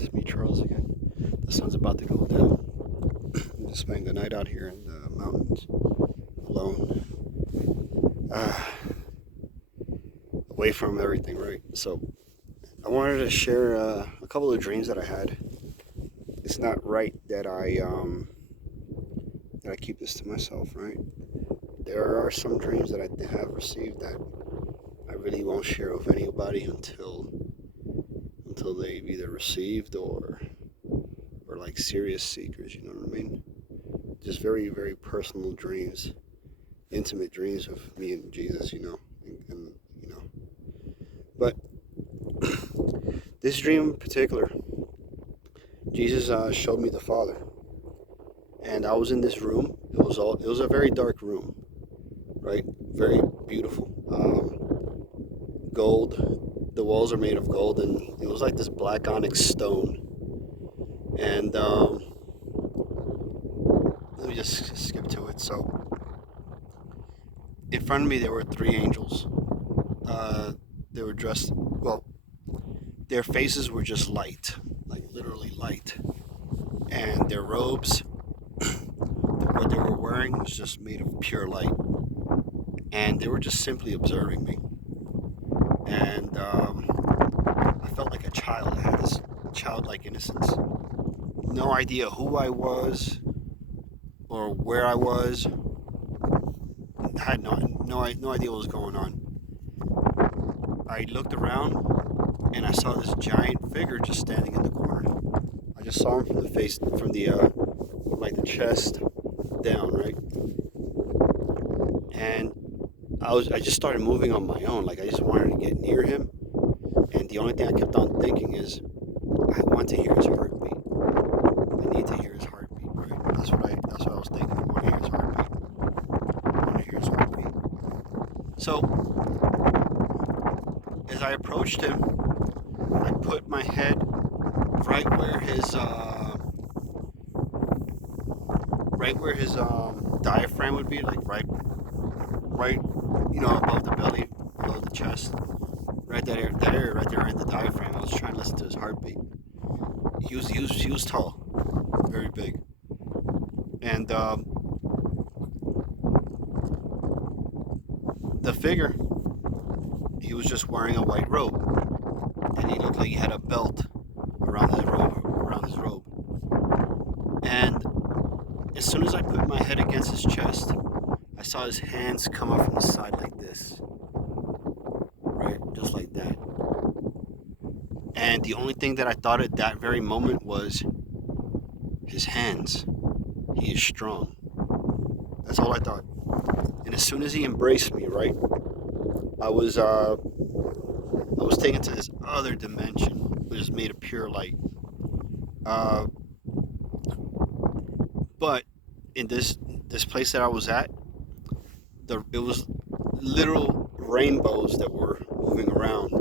It's me, Charles, again. The sun's about to go down. I'm just spending the night out here in the mountains, alone, away from everything, right? So I wanted to share a couple of dreams that I had. It's not right that I keep this to myself, right? There are some dreams that I have received that I really won't share with anybody until they've either received or like serious seekers, you know what I mean? Just very, very personal dreams, intimate dreams of me and Jesus, and But this dream in particular, Jesus showed me the Father, and I was in this room. It was a very dark room, right? Very beautiful, gold. The walls are made of gold, and it was like this black onyx stone. And let me just skip to it. So, in front of me, there were three angels. They were dressed, well, their faces were just light, like literally light. And their robes, what they were wearing, was just made of pure light. And they were just simply observing me. And I felt like a child. I had this childlike innocence. No idea who I was or where I was. I had no idea what was going on. I looked around and I saw this giant figure just standing in the corner. I just saw him from the chest down, right? And I just started moving on my own. Like I just wanted to get near him. And the only thing I kept on thinking is, I want to hear his heartbeat. I need to hear his heartbeat, right? That's what I was thinking. I want to hear his heartbeat. I want to hear his heartbeat. So, as I approached him, I put my head right where his diaphragm would be, like right, above the belly, below the chest. Right, that area right there in the diaphragm. I was trying to listen to his heartbeat. He was tall, very big, and the figure, he was just wearing a white robe, and he looked like he had a belt around his robe. And as soon as I put my head against his chest, I saw his hands come up from the side like this. Right, just like that. And the only thing that I thought at that very moment was, his hands. He is strong. That's all I thought. And as soon as he embraced me, right, I was taken to this other dimension, which is made of pure light. But in this place that I was at, it was literal rainbows that were moving around,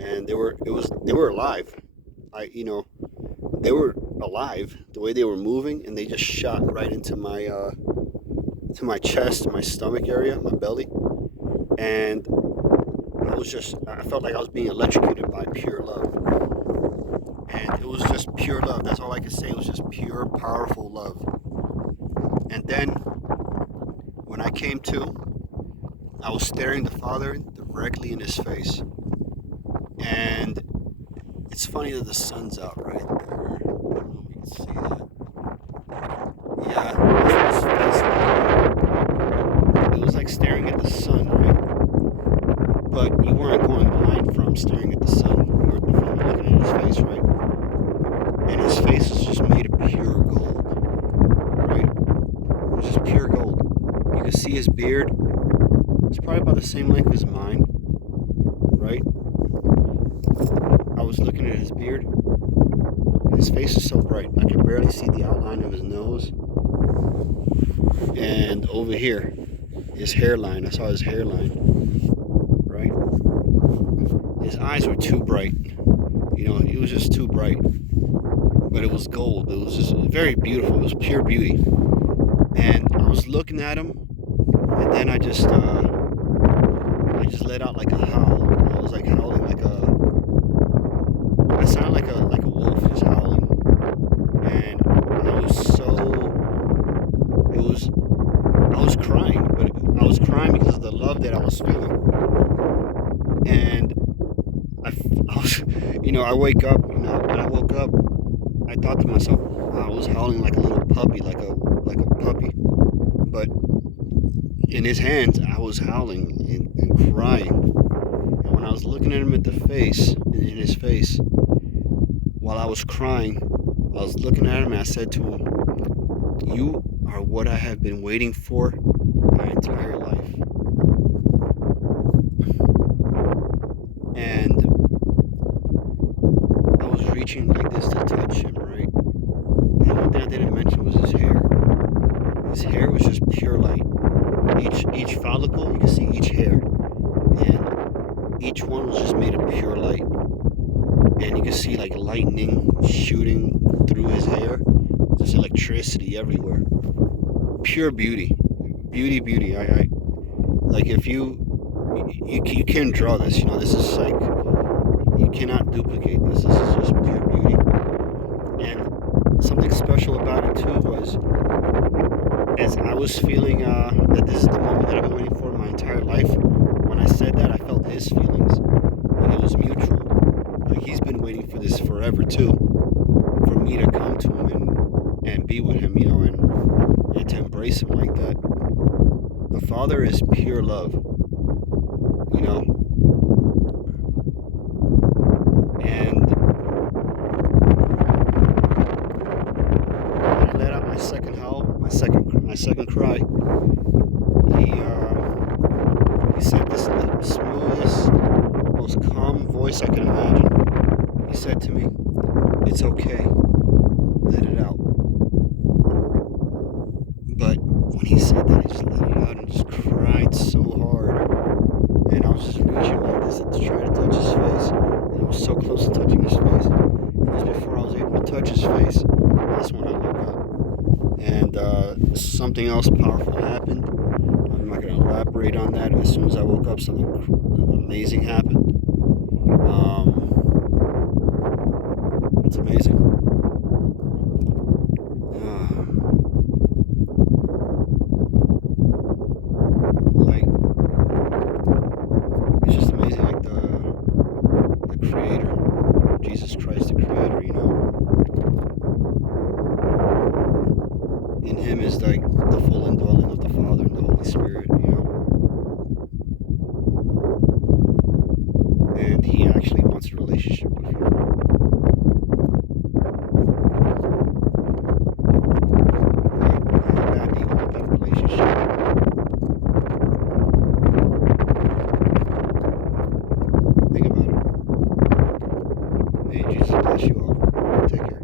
and they were alive. They were alive the way they were moving, and they just shot right into my chest, my stomach area, my belly, and I felt like I was being electrocuted by pure love, and it was just pure love. That's all I could say. It was just pure, powerful love. And then when I came to, I was staring the Father directly in his face. And it's funny that the sun's out right there. I don't know if you can see that. Yeah, that's what his face looked like. It was like staring at the sun, right? But you weren't going blind from staring at the sun. You were from looking at his face, right? And his face was just made of pure gold, right? It was just pure gold. You could see his beard. It's probably about the same length as mine, right? I was looking at his beard. His face is so bright. I could barely see the outline of his nose. And over here, his hairline. I saw his hairline, right? His eyes were too bright. It was just too bright. But it was gold. It was just very beautiful. It was pure beauty. And I was looking at him, and then I just let out like a howl. I was like howling I sounded like a wolf just crying because of the love that I was feeling. And I was, I wake up, when I woke up, I thought to myself, wow, I was howling like a little puppy, like a puppy. But in his hands, I was howling and crying. And when I was looking at him in his face, while I was crying, I was looking at him and I said to him, "You are what I have been waiting for my entire life." And I was reaching like this to touch him, right? And one thing I didn't mention was his hair. His hair was just pure light. Each follicle, you can see each hair, and each one was just made of pure light. And you can see like lightning shooting through his hair. There's electricity everywhere. Pure beauty, beauty. I like if you can't draw this. This is like you cannot duplicate this. This is just pure beauty. And something special about it too was, as I was feeling that this is the moment that I've been waiting for my entire life. When I said that, I felt his feelings, and it was mutual. Like he's been waiting for this forever too, for me to come to him and be with him, and to embrace him like that. The Father is pure love, and when I let out my second howl, my second cry, he said this in the smoothest, most calm voice I could imagine. He said to me, "It's okay, let it out." But when he said that, I just let it out and just cried so hard. And I was just reaching like this to try to touch his face. And I was so close to touching his face. And just before I was able to touch his face, that's when I woke up. And something else powerful happened. I'm not going to elaborate on that. As soon as I woke up, something amazing happened. It's amazing. Like, it's just amazing. Like the Creator, Jesus Christ, the Creator. In Him is like the full indwelling of the Father and the Holy Spirit. And He actually wants a relationship with you. How bad do you want that relationship? Think about it. May Jesus bless you all. Take care.